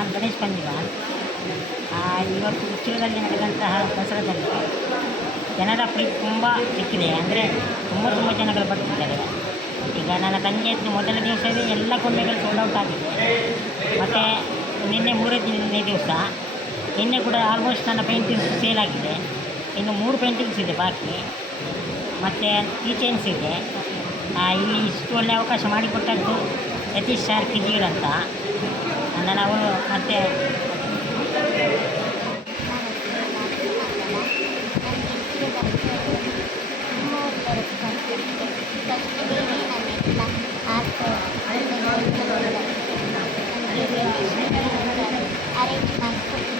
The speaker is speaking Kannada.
ನಾನು ಗಣೇಶ್ ಪಂಜಿವಾಲ್. ಇವತ್ತು ಉಚ್ಚಿಲದಲ್ಲಿ ನಡೆದಂತಹ ದಸರಾದಲ್ಲಿ ಜನರ ಪ್ರೀತಿ ತುಂಬ ಸಿಕ್ಕಿದೆ. ಅಂದರೆ ತುಂಬ ಜನಗಳು ಬರ್ತಿದ್ದಾರೆ. ಈಗ ನನ್ನ ತಂಗಿಯದ್ದು ಮೊದಲ ದಿವಸವೇ ಎಲ್ಲ ಗೊಂಬೆಗಳು ಸೋಲ್ಡ್ ಔಟ್ ಆಗಿದೆ. ಮತ್ತು ನಿನ್ನೆ ಮೂರನೇ ದಿವಸ, ನಿನ್ನೆ ಕೂಡ ಆಲ್ಮೋಸ್ಟ್ ನನ್ನ ಪೇಂಟಿಂಗ್ಸ್ ಸೇಲ್ ಆಗಿದೆ. ಇನ್ನು 3 ಪೇಂಟಿಂಗ್ಸ್ ಇದೆ ಬಾಕಿ. ಮತ್ತು ಕೀ ಚೈನ್ಸ್ ಇದೆ. ಇಲ್ಲಿ ಇಷ್ಟು ಒಳ್ಳೆಯ ಅವಕಾಶ ಮಾಡಿಕೊಟ್ಟದ್ದು ಯತೀಶ್ ಸರ್ ಕಿಜಿಯೂರ್ ಅಂತ ನಾವು. ಮತ್ತು ಅರೇಂಜ್ ಮಾಡಿಕೊಟ್ಟಿದ್ದಾರೆ.